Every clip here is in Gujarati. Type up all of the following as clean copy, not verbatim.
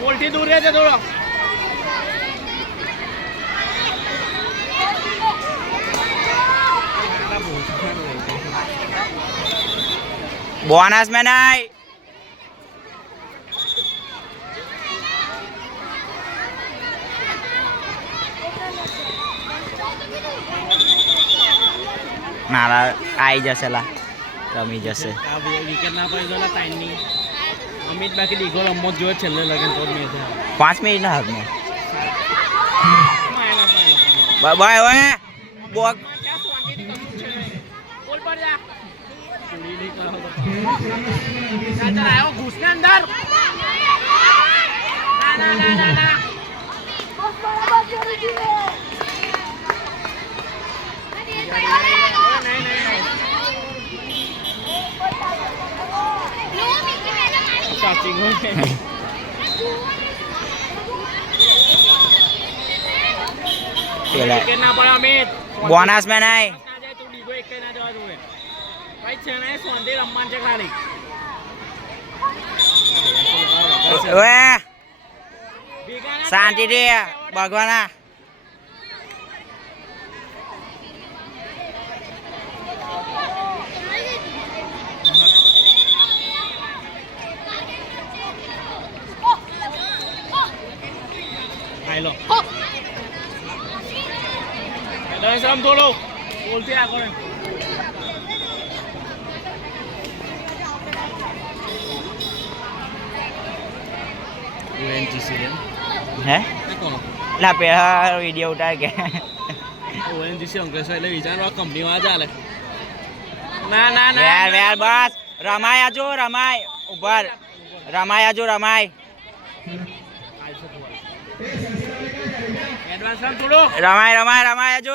પોલથી દૂર રહેજે થોડો. બોનસ में नहीं મારા આવી જશે લા રમી જશે આ વિકેટ ના પડી ગયેલા ટાઈમની અમિત બાકી દીગો રમત જોયો છેલ્લે લગન તો મેં 5 મિનિટ ના હાથમાં બાય ઓય બોક બોલ પર જા પૂરી નીકળો ચાલ આયો ઘૂસને અંદર ના બસ બરાબર કરી દીએ चाचिंग हो के ना पड़ा अमित बोनस में नहीं ना जाए तू डीगो एक ना जवा जोए भाई छेना है सोंदे रम्मान છે ખાલી ઓએ શાંતિ રે ભગવાના લો મેદાન સામ થોડો બોલતી આ કોને ઓએનજીસી હે કોણ લા પેલા વિડિયો ઉતાર કે ઓએનજીસી અંકલેશ્વર એટલે વિચારવા કંપનીમાં ચાલે ના ના ના યાર યાર બસ રમાય આજો રમાય ઉપર રમાય આજો રમાય એડવાન્સ આમ થોડો રમાય રમાય રમાય જો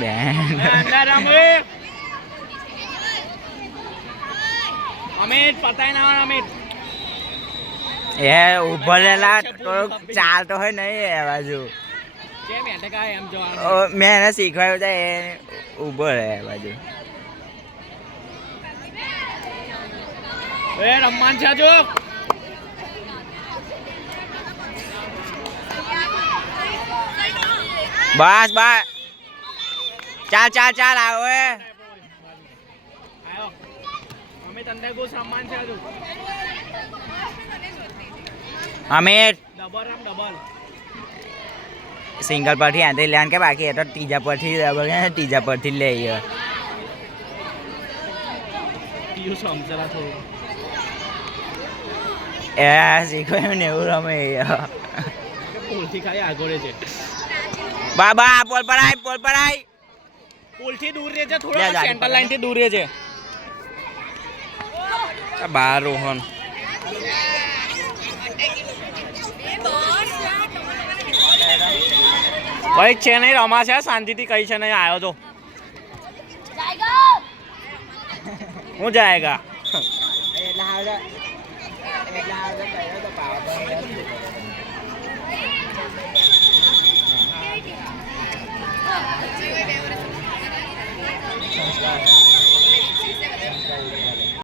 બેન અંદર રમે અમિત પતાઈ ના અમિત એ ઉભો રહેલા તો ચાલતો હોય નહીં એ બાજુ કેમ એટકા એમ જોવાનું મેં એને શીખવાયું છે એ ઉભો રહે એ બાજુ એ રમવાન છે જો બસ બસ ચાલ ચાલ ચાલ આવો એ આયો અમિત અંદર ઘુસ રમવાન છે હજુ અમીર ડબલ રમ ડબલ સિંગલ પરથી આંધી લેવાનું કે બાકી એ તો ત્રીજા પરથી ત્રીજા પરથી લઈએ ટીયુ સમજરા થોડું એ શીખવાયું ને એવું રમે પોલથી ખાલી આગળ છે બાબા પોલ પર આય પોલથી દૂર રહેજે થોડો સેન્ટર લાઈન થી દૂર રહેજે બાર રોહન ભાઈ છે નહીં રમા છે શાંતિથી કઈ છે નહીં આવ્યો તો હું જાયગા